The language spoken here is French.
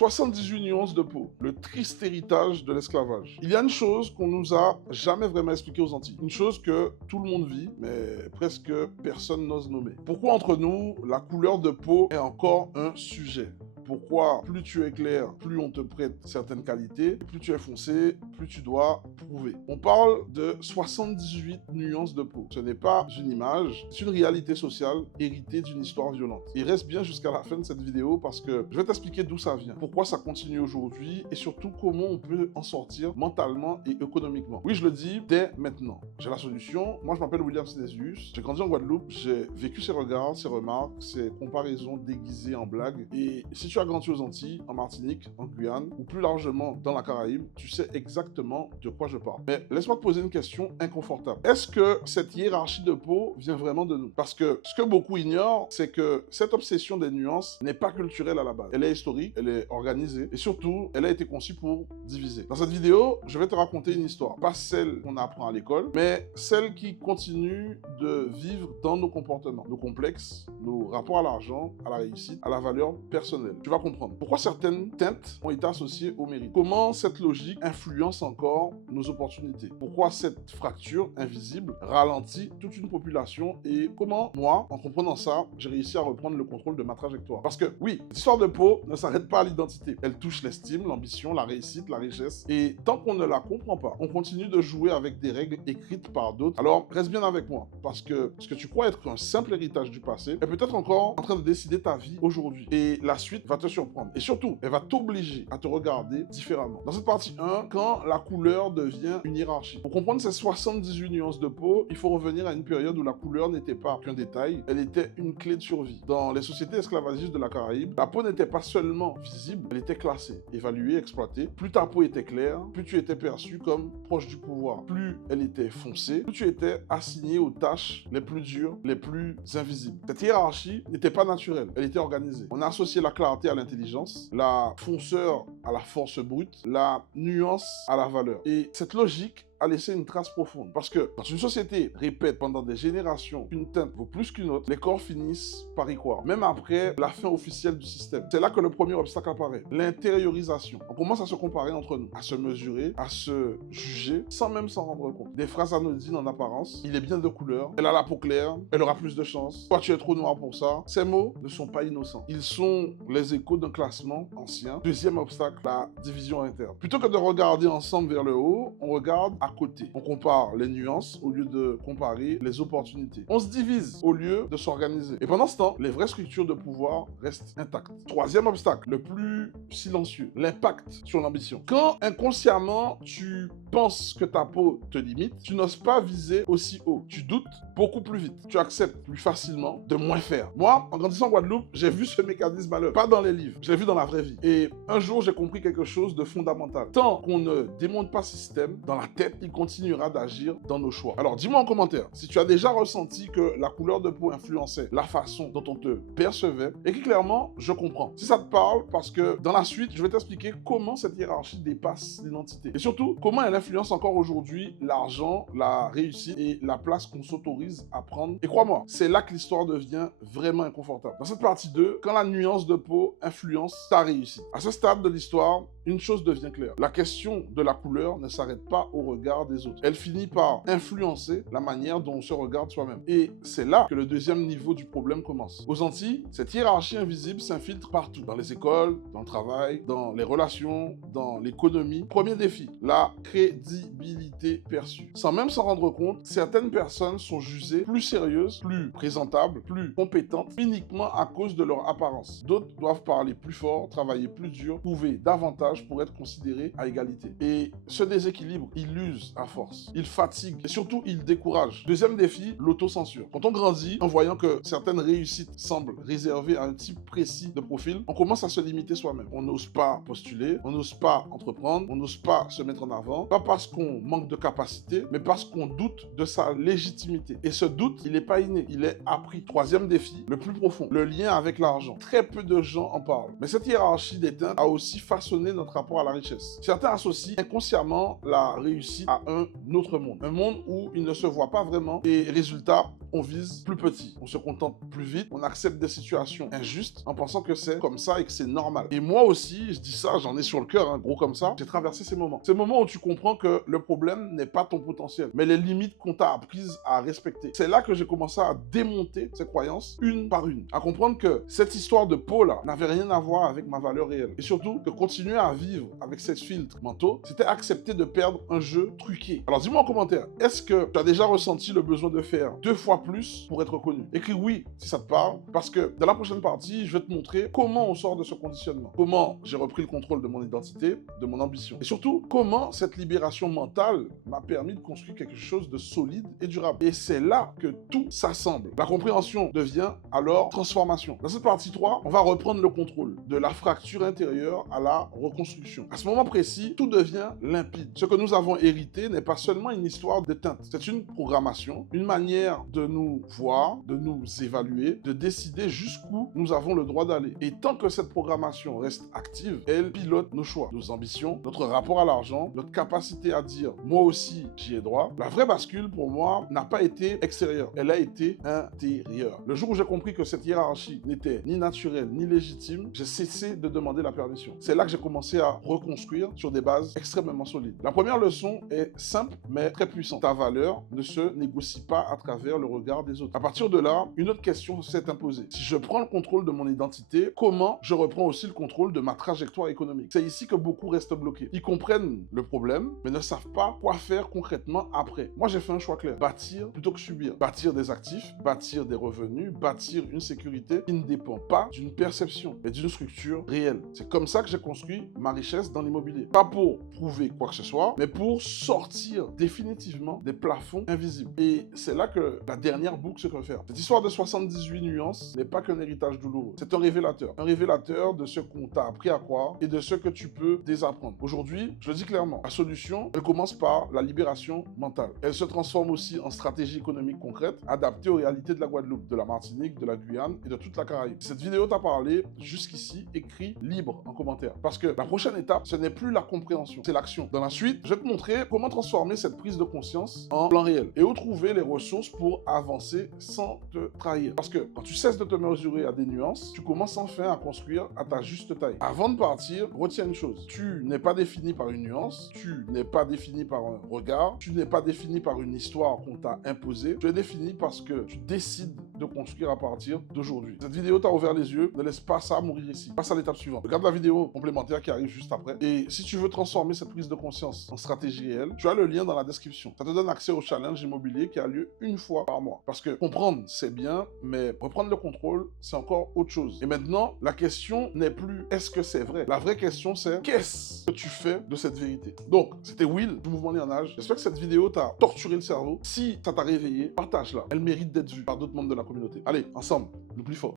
78 nuances de peau, le triste héritage de l'esclavage. Il y a une chose qu'on nous a jamais vraiment expliquée aux Antilles. Une chose que tout le monde vit, mais presque personne n'ose nommer. Pourquoi entre nous, la couleur de peau est encore un sujet? Pourquoi plus tu es clair, plus on te prête certaines qualités, plus tu es foncé, plus tu dois prouver. On parle de 78 nuances de peau. Ce n'est pas une image, c'est une réalité sociale héritée d'une histoire violente. Et reste bien jusqu'à la fin de cette vidéo parce que je vais t'expliquer d'où ça vient, pourquoi ça continue aujourd'hui et surtout comment on peut en sortir mentalement et économiquement. Oui, je le dis dès maintenant. J'ai la solution. Moi, je m'appelle William Sinesius. J'ai grandi en Guadeloupe. J'ai vécu ces regards, ces remarques, ces comparaisons déguisées en blagues. Et si tu as grandi aux Antilles, en Martinique, en Guyane, ou plus largement dans la Caraïbe, tu sais exactement de quoi je parle. Mais laisse-moi te poser une question inconfortable. Est-ce que cette hiérarchie de peau vient vraiment de nous? Parce que ce que beaucoup ignorent, c'est que cette obsession des nuances n'est pas culturelle à la base. Elle est historique, elle est organisée, et surtout, elle a été conçue pour diviser. Dans cette vidéo, je vais te raconter une histoire. Pas celle qu'on apprend à l'école, mais celle qui continue de vivre dans nos comportements, nos complexes, nos rapports à l'argent, à la réussite, à la valeur personnelle. Tu vas comprendre pourquoi certaines teintes ont été associées au mérite. Comment cette logique influence encore nos opportunités. Pourquoi cette fracture invisible ralentit toute une population et comment moi, en comprenant ça, j'ai réussi à reprendre le contrôle de ma trajectoire. Parce que oui, l'histoire de peau ne s'arrête pas à l'identité. Elle touche l'estime, l'ambition, la réussite, la richesse. Et tant qu'on ne la comprend pas, on continue de jouer avec des règles écrites par d'autres. Alors reste bien avec moi parce que ce que tu crois être un simple héritage du passé est peut-être encore en train de décider ta vie aujourd'hui. Et la suite va te surprendre. Et surtout, elle va t'obliger à te regarder différemment. Dans cette partie 1, quand la couleur devient une hiérarchie. Pour comprendre ces 78 nuances de peau, il faut revenir à une période où la couleur n'était pas qu'un détail, elle était une clé de survie. Dans les sociétés esclavagistes de la Caraïbe, la peau n'était pas seulement visible, elle était classée, évaluée, exploitée. Plus ta peau était claire, plus tu étais perçu comme proche du pouvoir. Plus elle était foncée, plus tu étais assigné aux tâches les plus dures, les plus invisibles. Cette hiérarchie n'était pas naturelle, elle était organisée. On a associé la clarté à l'intelligence, la fonceur à la force brute, la nuance à la valeur. Et cette logique a laissé une trace profonde. Parce que quand une société répète pendant des générations qu'une teinte vaut plus qu'une autre, les corps finissent par y croire, même après la fin officielle du système. C'est là que le premier obstacle apparaît, l'intériorisation. On commence à se comparer entre nous, à se mesurer, à se juger, sans même s'en rendre compte. Des phrases anodines en apparence, il est bien de couleur, elle a la peau claire, elle aura plus de chance, toi tu es trop noir pour ça. Ces mots ne sont pas innocents. Ils sont les échos d'un classement ancien. Deuxième obstacle, la division interne. Plutôt que de regarder ensemble vers le haut, on regarde à côté. On compare les nuances au lieu de comparer les opportunités. On se divise au lieu de s'organiser. Et pendant ce temps, les vraies structures de pouvoir restent intactes. Troisième obstacle, le plus silencieux, l'impact sur l'ambition. Quand inconsciemment tu penses que ta peau te limite, tu n'oses pas viser aussi haut. Tu doutes beaucoup plus vite. Tu acceptes plus facilement de moins faire. Moi, en grandissant en Guadeloupe, j'ai vu ce mécanisme à l'œuvre. Pas dans les livres, je l'ai vu dans la vraie vie. Et un jour, j'ai compris quelque chose de fondamental. Tant qu'on ne démonte pas ce système, dans la tête, il continuera d'agir dans nos choix. Alors, dis-moi en commentaire si tu as déjà ressenti que la couleur de peau influençait la façon dont on te percevait et que clairement, je comprends. Si ça te parle, parce que dans la suite, je vais t'expliquer comment cette hiérarchie dépasse l'identité. Et surtout, comment elle influence encore aujourd'hui l'argent, la réussite et la place qu'on s'autorise à prendre. Et crois-moi, c'est là que l'histoire devient vraiment inconfortable. Dans cette partie 2, quand la nuance de peau influence ta réussite. À ce stade de l'histoire, une chose devient claire. La question de la couleur ne s'arrête pas au regard des autres. Elle finit par influencer la manière dont on se regarde soi-même. Et c'est là que le deuxième niveau du problème commence. Aux Antilles, cette hiérarchie invisible s'infiltre partout. Dans les écoles, dans le travail, dans les relations, dans l'économie. Premier défi, la crédibilité perçue. Sans même s'en rendre compte, certaines personnes sont jugées plus sérieuses, plus présentables, plus compétentes, uniquement à cause de leur apparence. D'autres doivent parler plus fort, travailler plus dur, prouver davantage pour être considérés à égalité. Et ce déséquilibre, il use à force. Il fatigue et surtout, il décourage. Deuxième défi, l'autocensure. Quand on grandit, en voyant que certaines réussites semblent réservées à un type précis de profil, on commence à se limiter soi-même. On n'ose pas postuler, on n'ose pas entreprendre, on n'ose pas se mettre en avant, pas parce qu'on manque de capacité, mais parce qu'on doute de sa légitimité. Et ce doute, il n'est pas inné, il est appris. Troisième défi, le plus profond, le lien avec l'argent. Très peu de gens en parlent. Mais cette hiérarchie des teintes a aussi façonné notre rapport à la richesse. Certains associent inconsciemment la réussite à un autre monde. Un monde où ils ne se voient pas vraiment et résultat, on vise plus petit, on se contente plus vite, on accepte des situations injustes en pensant que c'est comme ça et que c'est normal. Et moi aussi, je dis ça, j'en ai sur le cœur, hein, gros comme ça, j'ai traversé ces moments. Ces moments où tu comprends que le problème n'est pas ton potentiel, mais les limites qu'on t'a apprises à respecter. C'est là que j'ai commencé à démonter ces croyances une par une, à comprendre que cette histoire de peau là n'avait rien à voir avec ma valeur réelle. Et surtout, que continuer à vivre avec ces filtres mentaux, c'était accepter de perdre un jeu truqué. Alors dis-moi en commentaire, est-ce que tu as déjà ressenti le besoin de faire 2 fois plus pour être reconnu? Écris oui si ça te parle, parce que dans la prochaine partie, je vais te montrer comment on sort de ce conditionnement, comment j'ai repris le contrôle de mon identité, de mon ambition, et surtout comment cette libération mentale m'a permis de construire quelque chose de solide et durable. Et c'est là que tout s'assemble. La compréhension devient alors transformation. Dans cette partie 3, on va reprendre le contrôle de la fracture intérieure à la reconstruction. À ce moment précis, tout devient limpide. Ce que nous avons hérité n'est pas seulement une histoire de teinte, c'est une programmation, une manière de nous voir, de nous évaluer, de décider jusqu'où nous avons le droit d'aller. Et tant que cette programmation reste active, elle pilote nos choix, nos ambitions, notre rapport à l'argent, notre capacité à dire « moi aussi, j'y ai droit ». La vraie bascule, pour moi, n'a pas été extérieure, elle a été intérieure. Le jour où j'ai compris que cette hiérarchie n'était ni naturelle, ni légitime, j'ai cessé de demander la permission. C'est là que j'ai commencé à reconstruire sur des bases extrêmement solides. La première leçon est simple, mais très puissante. Ta valeur ne se négocie pas à travers le regard des autres. À partir de là, une autre question s'est imposée. Si je prends le contrôle de mon identité, comment je reprends aussi le contrôle de ma trajectoire économique? C'est ici que beaucoup restent bloqués. Ils comprennent le problème, mais ne savent pas quoi faire concrètement après. Moi, j'ai fait un choix clair. Bâtir plutôt que subir. Bâtir des actifs, bâtir des revenus, bâtir une sécurité qui ne dépend pas d'une perception, mais d'une structure réelle. C'est comme ça que j'ai construit ma richesse dans l'immobilier. Pas pour prouver quoi que ce soit, mais pour sortir définitivement des plafonds invisibles. Et c'est là que la dernière boucle se referme. Cette histoire de 78 nuances n'est pas qu'un héritage douloureux. C'est un révélateur de ce qu'on t'a appris à croire et de ce que tu peux désapprendre. Aujourd'hui, je le dis clairement, la solution, elle commence par la libération mentale. Elle se transforme aussi en stratégie économique concrète, adaptée aux réalités de la Guadeloupe, de la Martinique, de la Guyane et de toute la Caraïbe. Si cette vidéo t'a parlé jusqu'ici, écris libre en commentaire. Parce que la prochaine étape, ce n'est plus la compréhension, c'est l'action. Dans la suite, je vais te montrer comment transformer cette prise de conscience en plan réel et où trouver les ressources pour avancer sans te trahir. Parce que quand tu cesses de te mesurer à des nuances, tu commences enfin à construire à ta juste taille. Avant de partir, retiens une chose. Tu n'es pas défini par une nuance, tu n'es pas défini par un regard, tu n'es pas défini par une histoire qu'on t'a imposée. Tu es défini parce que tu décides de construire à partir d'aujourd'hui. Cette vidéo t'a ouvert les yeux, ne laisse pas ça mourir ici. Passe à l'étape suivante. Regarde la vidéo complémentaire qui arrive juste après. Et si tu veux transformer cette prise de conscience en stratégie réelle, tu as le lien dans la description. Ça te donne accès au challenge immobilier qui a lieu une fois par mois. Parce que comprendre, c'est bien, mais reprendre le contrôle, c'est encore autre chose. Et maintenant, la question n'est plus est-ce que c'est vrai? La vraie question, c'est qu'est-ce que tu fais de cette vérité? Donc, c'était Will du Mouvement Lianage. J'espère que cette vidéo t'a torturé le cerveau. Si ça t'a réveillé, partage-la. Elle mérite d'être vue par d'autres membres de la communauté. Allez, ensemble, le plus fort.